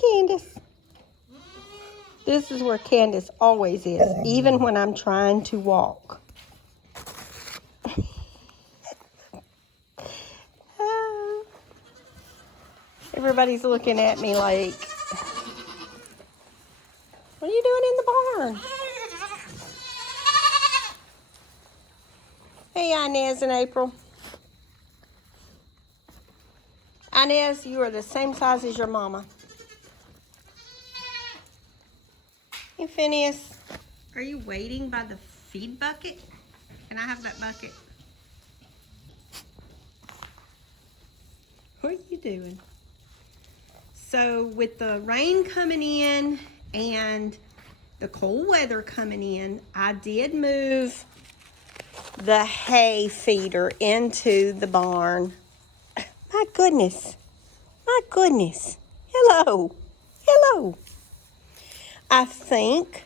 Candace. This is where Candace always is, even when I'm trying to walk. Everybody's looking at me like, what are you doing in the barn? Hey, Inez and April. Inez, you are the same size as your mama. Hey, Phineas. Are you waiting by the feed bucket? Can I have that bucket? What are you doing? So with the rain coming in and the cold weather coming in, I did move the hay feeder into the barn. My goodness. My goodness. Hello. Hello. I think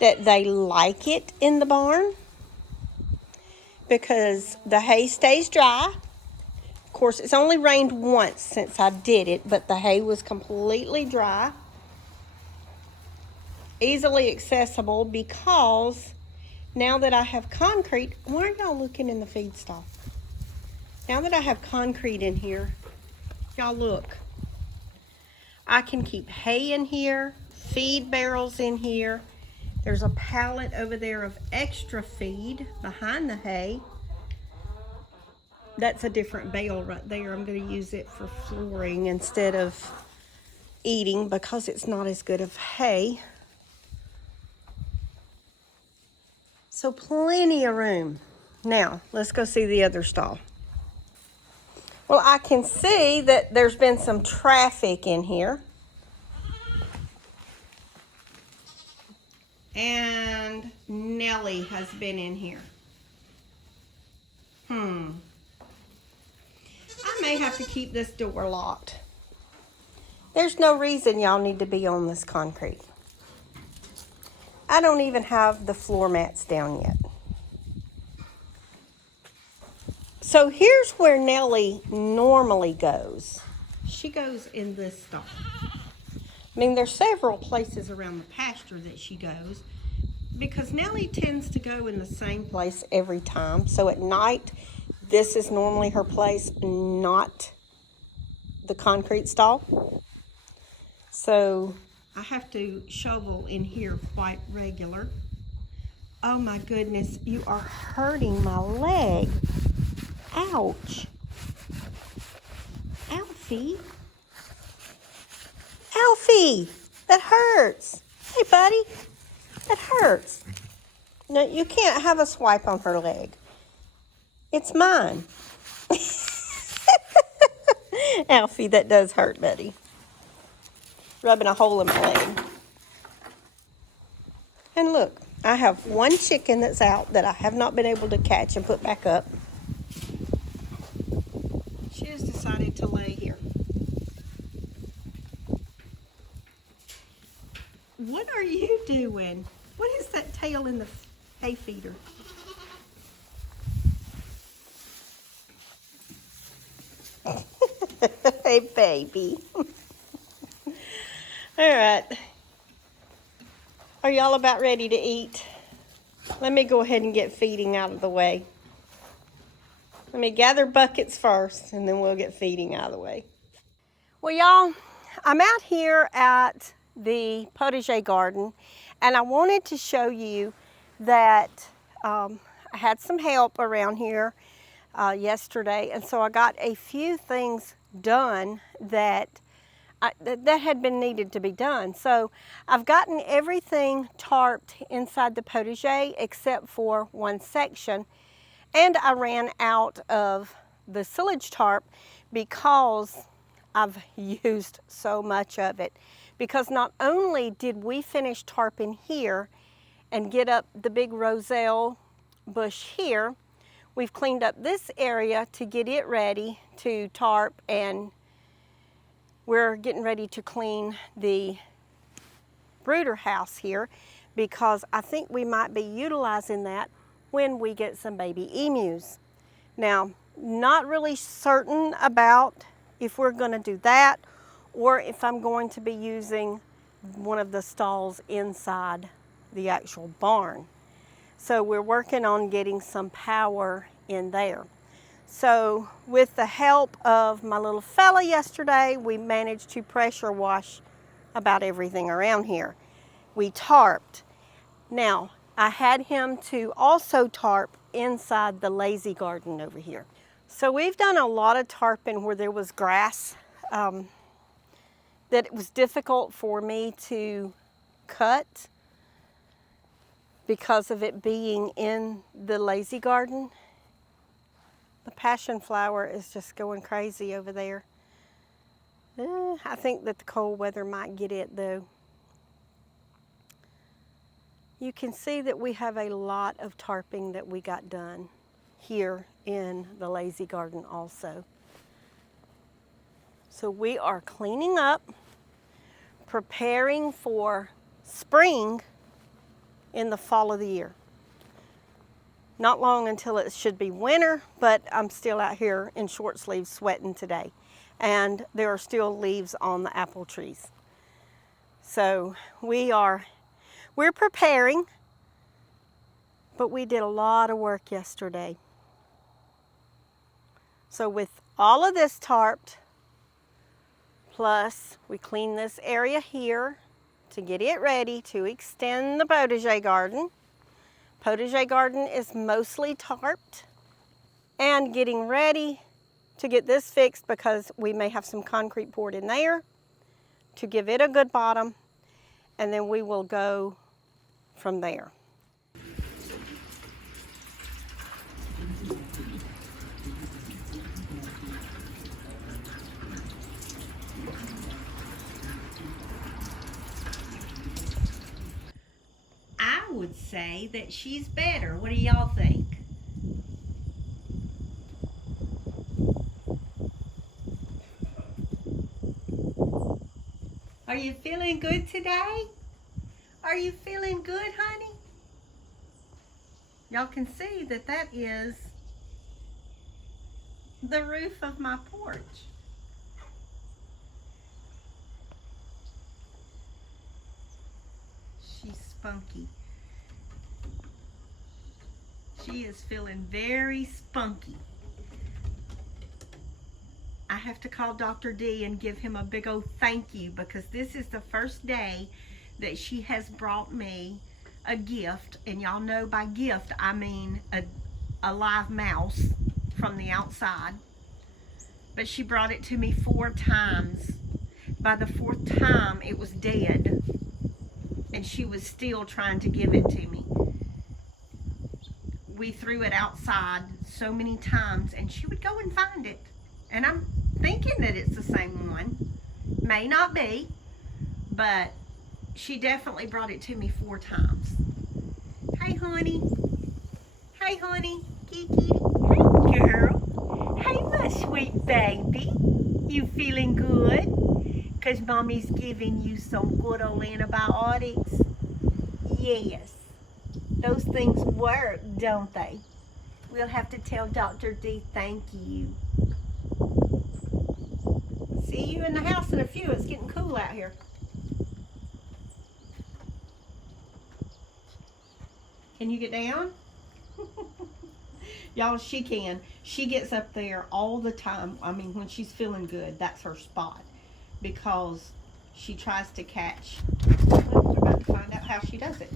that they like it in the barn because the hay stays dry. Of course, it's only rained once since I did it, but the hay was completely dry. Easily accessible because now that I have concrete, why are y'all looking in the feed stall? Now that I have concrete in here, y'all look. I can keep hay in here, feed barrels in here. There's a pallet over there of extra feed behind the hay. That's a different bale right there. I'm going to use it for flooring instead of eating because it's not as good of hay. So plenty of room. Now, let's go see the other stall. Well, I can see that there's been some traffic in here. And Nellie has been in here. I may have to keep this door locked. There's no reason y'all need to be on this concrete. I don't even have the floor mats down yet. So here's where Nellie normally goes. She goes in this stall. I mean, there's several places around the pasture that she goes because Nellie tends to go in the same place every time. So at night, this is normally her place, not the concrete stall. So I have to shovel in here quite regular. Oh my goodness, you are hurting my leg. Ouch. Alfie. Alfie, that hurts. Hey, buddy, that hurts. No, you can't have a swipe on her leg. It's mine. Alfie, that does hurt, buddy. Rubbing a hole in my leg. And look, I have one chicken that's out that I have not been able to catch and put back up. She has decided to lay here. What are you doing? What is that tail in the hay feeder? Hey, baby. All right. Are y'all about ready to eat? Let me go ahead and get feeding out of the way. Let me gather buckets first, and then we'll get feeding out of the way. Well, y'all, I'm out here at the potager garden, and I wanted to show you that I had some help around here yesterday, and so I got a few things done that had been needed to be done. So I've gotten everything tarped inside the potager except for one section, and I ran out of the silage tarp because I've used so much of it. Because not only did we finish tarping here and get up the big roselle bush here, we've cleaned up this area to get it ready to tarp, and we're getting ready to clean the brooder house here because I think we might be utilizing that when we get some baby emus. Now, not really certain about if we're going to do that or if I'm going to be using one of the stalls inside the actual barn. So we're working on getting some power in there. So with the help of my little fella yesterday, we managed to pressure wash about everything around here. We tarped. Now, I had him to also tarp inside the lazy garden over here. So we've done a lot of tarping where there was grass that it was difficult for me to cut because of it being in the lazy garden. The passion flower is just going crazy over there. I think that the cold weather might get it though. You can see that we have a lot of tarping that we got done here in the lazy garden also. So we are cleaning up, preparing for spring in the fall of the year. Not long until it should be winter, but I'm still out here in short sleeves sweating today. And there are still leaves on the apple trees. So we're preparing, but we did a lot of work yesterday. So with all of this tarped, plus we cleaned this area here to get it ready to extend the potager garden. Potager garden is mostly tarped, and getting ready to get this fixed because we may have some concrete poured in there to give it a good bottom, and then we will go from there. I would say that she's better. What do y'all think? Are you feeling good today? Are you feeling good, honey? Y'all can see that that is the roof of my porch. She's spunky. She is feeling very spunky. I have to call Dr. D and give him a big old thank you because this is the first day that she has brought me a gift. And y'all know by gift, I mean a live mouse from the outside. But she brought it to me 4 times. By the 4th time, it was dead. And she was still trying to give it to me. We threw it outside so many times and she would go and find it. And I'm thinking that it's the same one. May not be, but she definitely brought it to me 4 times. Hey, honey. Hey, honey. Kiki. Hey, girl. Hey, my sweet baby. You feeling good? Because Mommy's giving you some good old antibiotics? Yes. Those things work, don't they? We'll have to tell Dr. D thank you. See you in the house in a few. It's getting cool out here. Can you get down? Y'all, she can. She gets up there all the time. I mean, when she's feeling good, that's her spot. Because she tries to catch. Well, we're about to find out how she does it.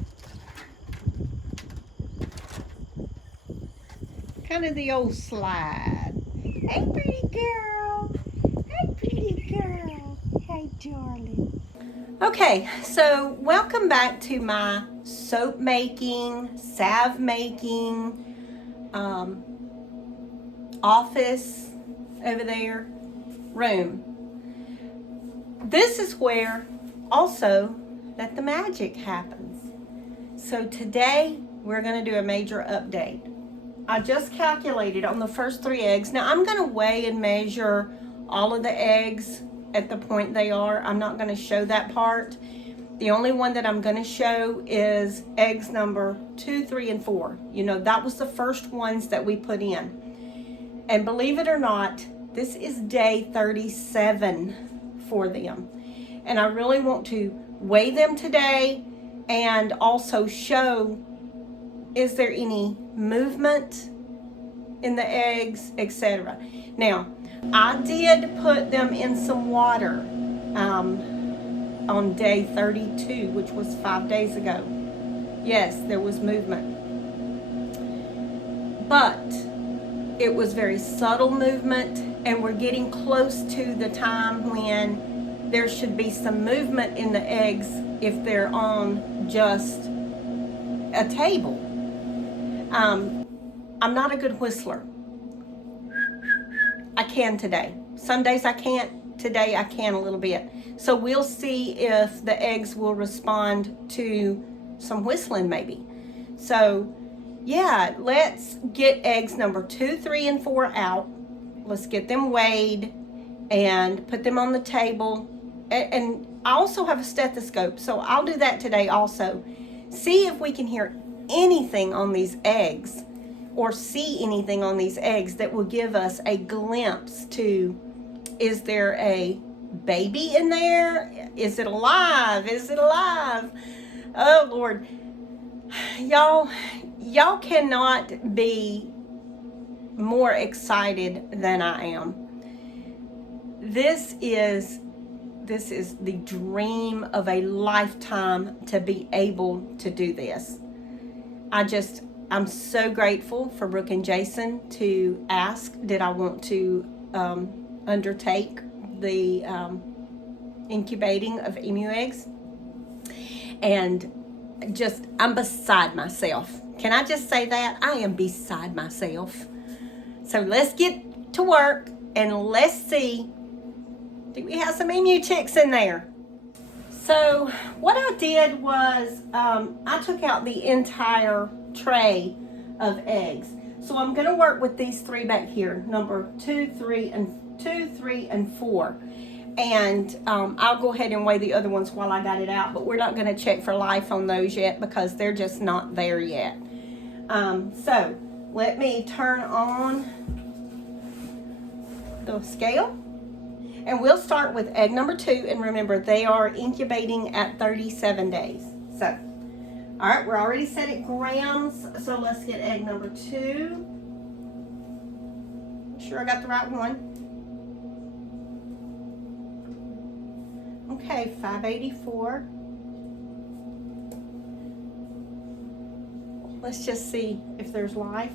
Kind of the old slide. Hey, pretty girl. Hey, pretty girl. Hey, darling. Okay, so welcome back to my soap making, salve making, office over there, room. This is where also that the magic happens. So today we're going to do a major update. I just calculated on the first 3 eggs. Now I'm going to weigh and measure all of the eggs at the point they are. I'm not going to show that part. The only one that I'm going to show is eggs number 2, 3, and 4. You know, that was the first ones that we put in. And believe it or not, this is day 37 for them. And I really want to weigh them today and also show, is there any movement in the eggs, etc. Now, I did put them in some water on day 32, which was 5 days ago. Yes, there was movement. But it was very subtle movement, and we're getting close to the time when there should be some movement in the eggs if they're on just a table. I'm not a good whistler. I can today. Some days I can't. Today I can a little bit. So we'll see if the eggs will respond to some whistling maybe. So yeah, let's get eggs number 2, 3, and 4 out. Let's get them weighed and put them on the table. And I also have a stethoscope, so I'll do that today also. See if we can hear anything on these eggs or see anything on these eggs that will give us a glimpse to, is there a baby in there? Is it alive? Is it alive? Oh Lord, y'all cannot be more excited than I am. This is the dream of a lifetime to be able to do this. I'm so grateful for Brooke and Jason to ask, did I want to undertake the incubating of emu eggs? And I'm beside myself. Can I just say that? I am beside myself. So let's get to work and let's see, do we have some emu chicks in there? So what I did was I took out the entire tray of eggs. So I'm going to work with these 3 back here, number 2, 3, and 4. And I'll go ahead and weigh the other ones while I got it out, but we're not going to check for life on those yet because they're just not there yet. So let me turn on the scale. And we'll start with egg number 2, and remember they are incubating at 37 days. So, all right, we're already set at grams, so let's get egg number 2. Make sure I got the right one. Okay, 584. Let's just see if there's life.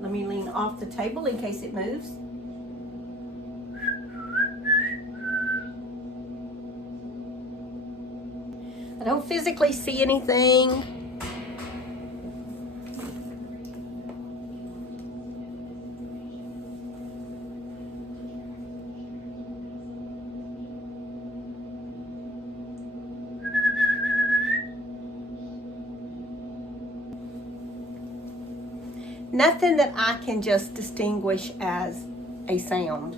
Let me lean off the table in case it moves. I don't physically see anything. Nothing that I can just distinguish as a sound.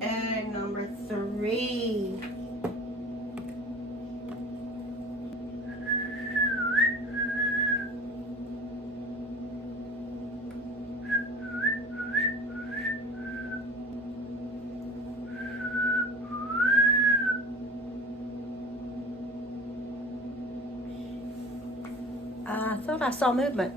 And number 3. I thought I saw movement.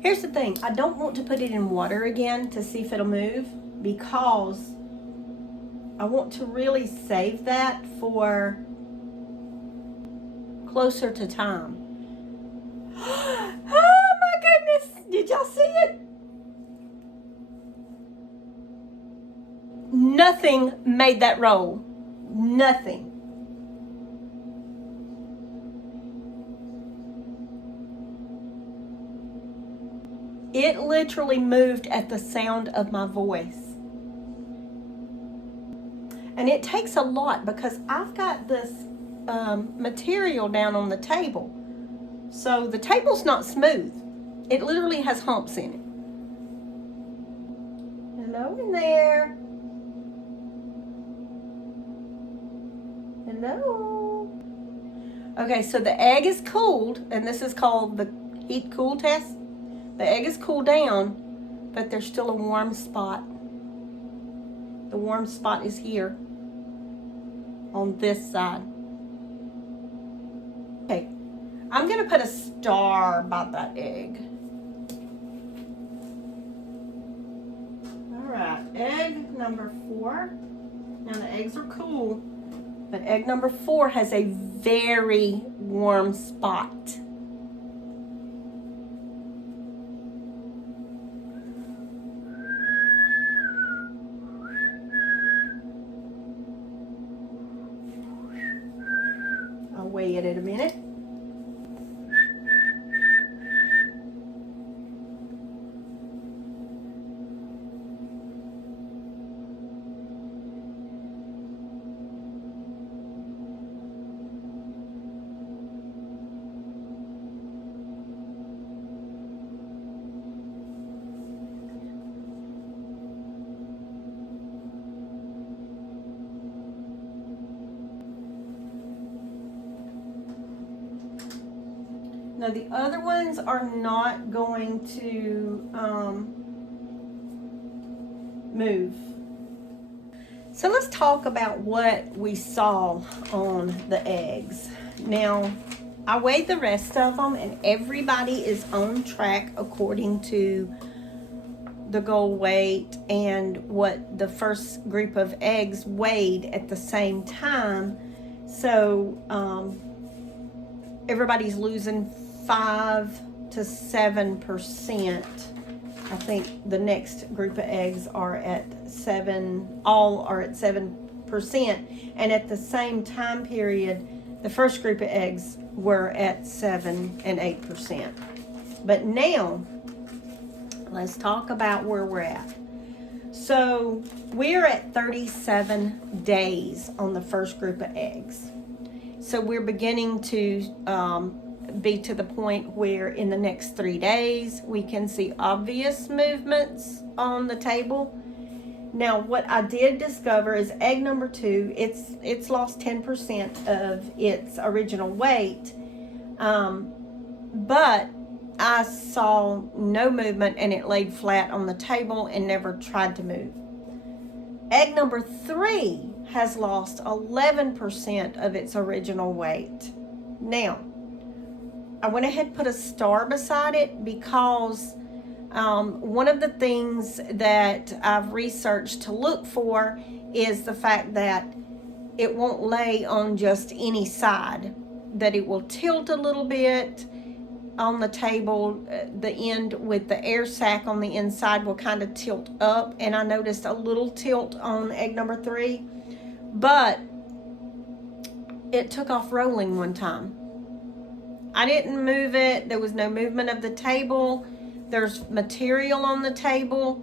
Here's the thing, I don't want to put it in water again to see if it'll move because I want to really save that for closer to time. Oh my goodness, did y'all see it? Nothing made that roll, nothing. It literally moved at the sound of my voice. And it takes a lot because I've got this material down on the table. So the table's not smooth. It literally has humps in it. Hello in there. Hello. Okay, so the egg is cooled, and this is called the heat cool test. The egg is cooled down, but there's still a warm spot. The warm spot is here on this side. Okay, I'm gonna put a star by that egg. All right, egg number 4. Now the eggs are cool, but egg number 4 has a very warm spot. I'll weigh it in a minute. Now the other ones are not going to move. So let's talk about what we saw on the eggs. Now, I weighed the rest of them, and everybody is on track according to the goal weight and what the first group of eggs weighed at the same time. So everybody's losing 5 to 7%. I think the next group of eggs are at 7, all are at 7%. And at the same time period, the first group of eggs were at 7 and 8%. But now, let's talk about where we're at. So we're at 37 days on the first group of eggs. So we're beginning to be to the point where in the next 3 days we can see obvious movements on the table. Now what I did discover is egg number 2, it's lost 10% of its original weight, but I saw no movement and it laid flat on the table and never tried to move. Egg number 3 has lost 11% of its original weight. Now, I went ahead and put a star beside it because one of the things that I've researched to look for is the fact that it won't lay on just any side, that it will tilt a little bit on the table. The end with the air sac on the inside will kind of tilt up, and I noticed a little tilt on egg number 3, but it took off rolling one time. I didn't move it. There was no movement of the table. There's material on the table.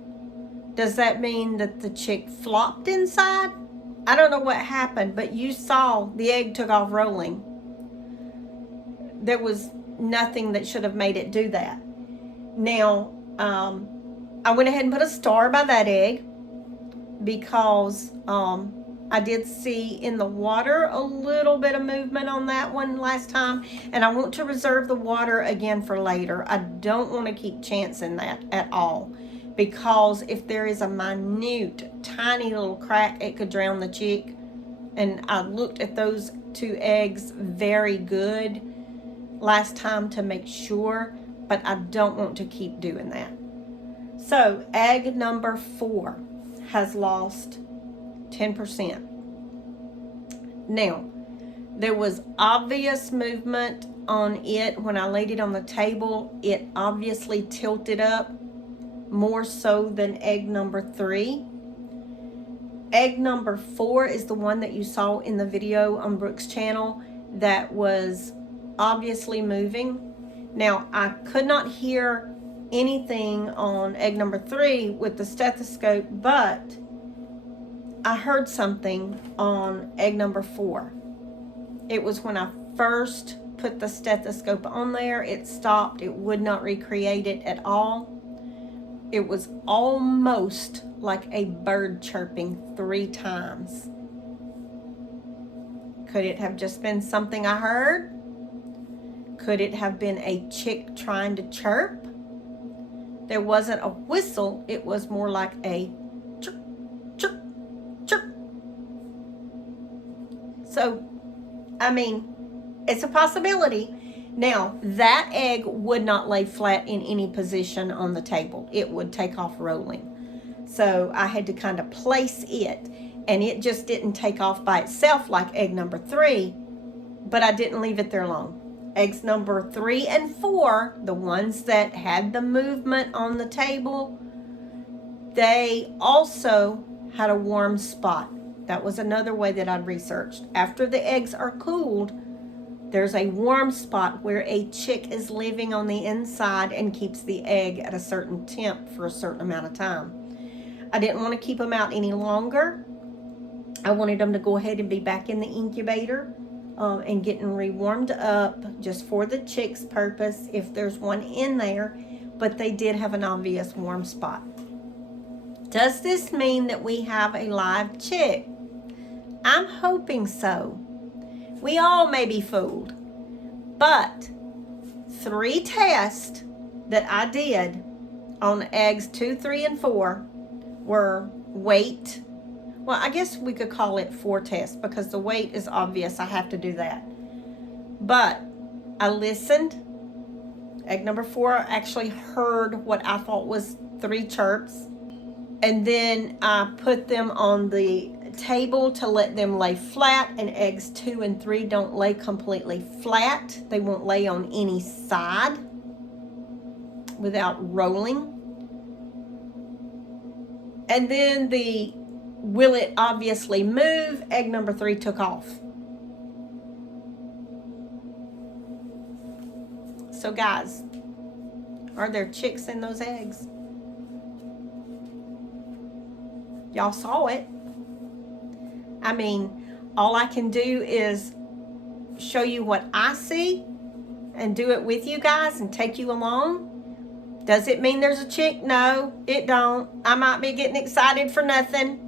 Does that mean that the chick flopped inside? I don't know what happened, but you saw the egg took off rolling. There was nothing that should have made it do that. Now, I went ahead and put a star by that egg because I did see in the water a little bit of movement on that one last time, and I want to reserve the water again for later. I don't want to keep chancing that at all, because if there is a minute, tiny little crack, it could drown the chick. And I looked at those 2 eggs very good last time to make sure, but I don't want to keep doing that. So egg number 4 has lost 10%. Now, there was obvious movement on it when I laid it on the table. It obviously tilted up more so than egg number 3. Egg number 4 is the one that you saw in the video on Brooke's channel that was obviously moving. Now, I could not hear anything on egg number 3 with the stethoscope, but I heard something on egg number 4. It was when I first put the stethoscope on there, it stopped. It would not recreate it at all. It was almost like a bird chirping 3 times. Could it have just been something I heard? Could it have been a chick trying to chirp? There wasn't a whistle. It was more like a chirp, chirp, chirp. So, I mean, it's a possibility. Now, that egg would not lay flat in any position on the table. It would take off rolling. So I had to kind of place it, and it just didn't take off by itself like egg number 3, but I didn't leave it there long. Eggs number 3 and 4, the ones that had the movement on the table, they also had a warm spot. That was another way that I'd researched. After the eggs are cooled, there's a warm spot where a chick is living on the inside and keeps the egg at a certain temp for a certain amount of time. I didn't want to keep them out any longer. I wanted them to go ahead and be back in the incubator and getting rewarmed up just for the chick's purpose if there's one in there, but they did have an obvious warm spot. Does this mean that we have a live chick? I'm hoping so. We all may be fooled, but 3 tests that I did on eggs 2, 3, and 4 were weight. Well, I guess we could call it 4 tests because the weight is obvious. I have to do that. But I listened. Egg number 4 actually heard what I thought was 3 chirps. And then I put them on the table to let them lay flat, and eggs 2 and 3 don't lay completely flat. They won't lay on any side without rolling. And then the will it obviously move, egg number 3 took off. So guys, are there chicks in those eggs? Y'all saw it. I mean, all I can do is show you what I see and do it with you guys and take you along. Does it mean there's a chick? No, it don't. I might be getting excited for nothing.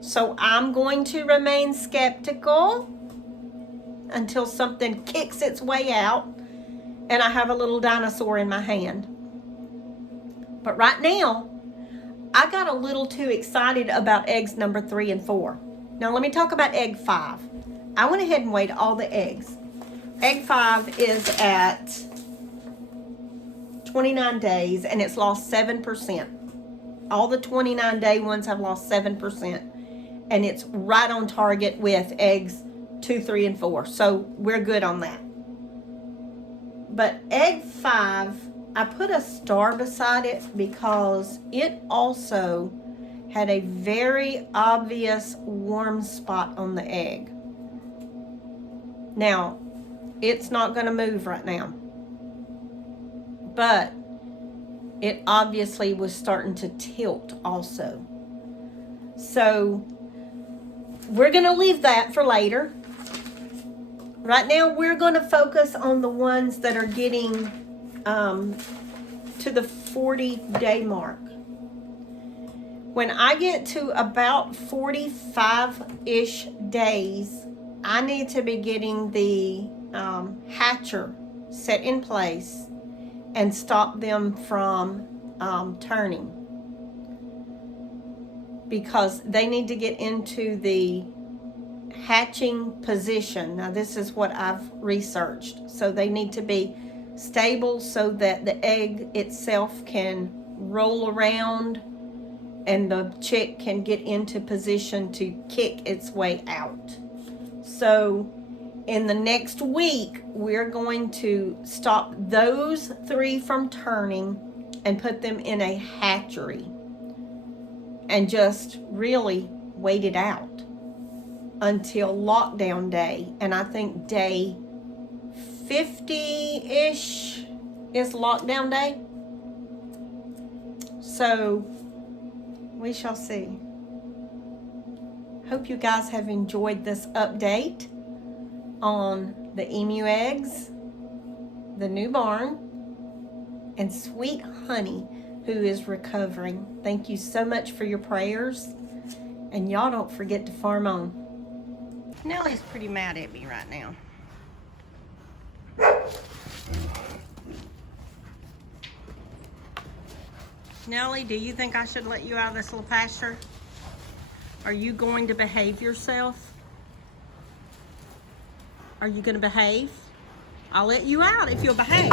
So I'm going to remain skeptical until something kicks its way out and I have a little dinosaur in my hand. But right now, I got a little too excited about eggs number 3 and 4. Now let me talk about egg 5. I went ahead and weighed all the eggs. Egg 5 is at 29 days and it's lost 7%. All the 29-day ones have lost 7%. And it's right on target with eggs 2, 3, and 4. So we're good on that. But egg 5, I put a star beside it because it also had a very obvious warm spot on the egg. Now, it's not going to move right now. But it obviously was starting to tilt also. So we're going to leave that for later. Right now, we're going to focus on the ones that are getting to the 40-day mark. When I get to about 45-ish days, I need to be getting the hatcher set in place and stop them from turning, because they need to get into the hatching position. Now this is what I've researched. So they need to be stable so that the egg itself can roll around and the chick can get into position to kick its way out. So in the next week, we're going to stop those 3 from turning and put them in a hatchery and just really wait it out until lockdown day. And I think day 50-ish is lockdown day. So we shall see. hope you guys have enjoyed this update on the emu eggs, the new barn, and Sweet Honey, who is recovering. Thank you so much for your prayers, and y'all don't forget to farm on. Nellie's pretty mad at me right now. Nellie, do you think I should let you out of this little pasture? Are you going to behave yourself? Are you going to behave? I'll let you out if you'll behave.